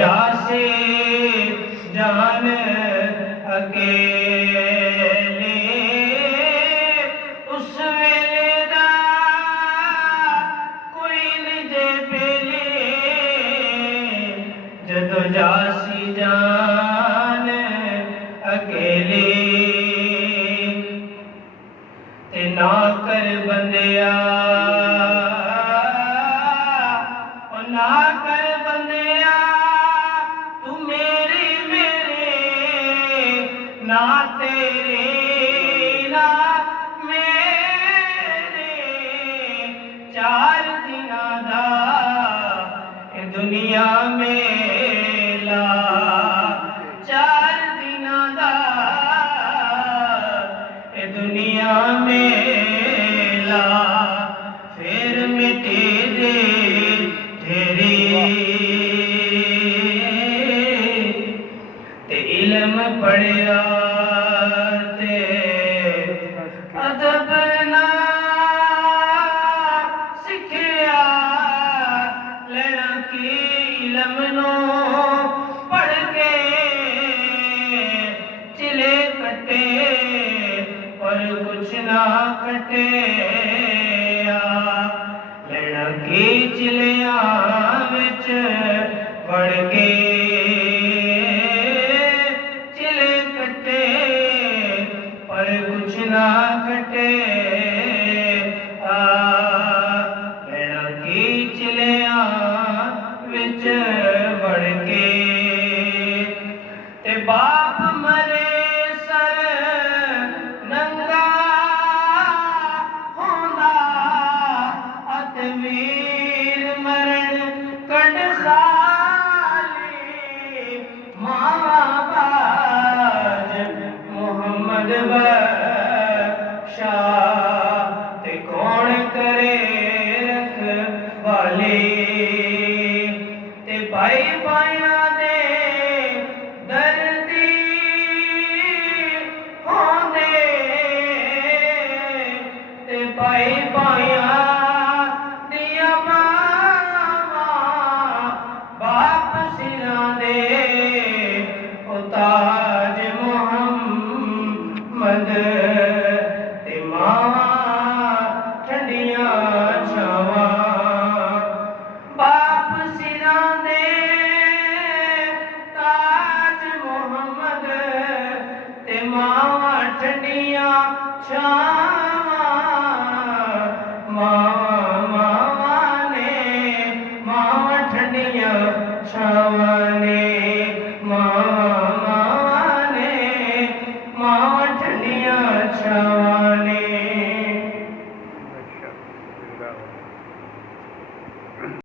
जासे जान अकेले उस वेले दा कोई निजे बेले जदों जासी जान अकेले ते ना कर बंदिया ना कर बंदिया तू मेरे मेरे ना तेरे ना मेरे चार दिना दा ए दुनिया मेला चार दिना दा ए दुनिया मेला फिर मिटे दे तेरे ते इल्म पढ़िया ते अदब ना सिखिया लेना की इल्म नो पढ़ के चिले कटे पर कुछ ना कटे लेना की चिलिया विच बढ़ के चिले कटे पर कुछ ना कटे लेना की चिलिया विच बढ़ के ते बाप मरे सर नंगा होंदा वीर मरण कंड खाली मावा बाज मोहम्मद बख्शा ते कौन करे रखवाली ते भाई भाइया दे दर्दी होंदे ते भाई भाइया ताज मोहम्मद ते मावा ठंडिया छावा बाप सिरां दे ताज मोहम्मद ते मावा ठंडिया छावा मावा ने मावा ठंडिया छावा ने मावा ठंडिया छावा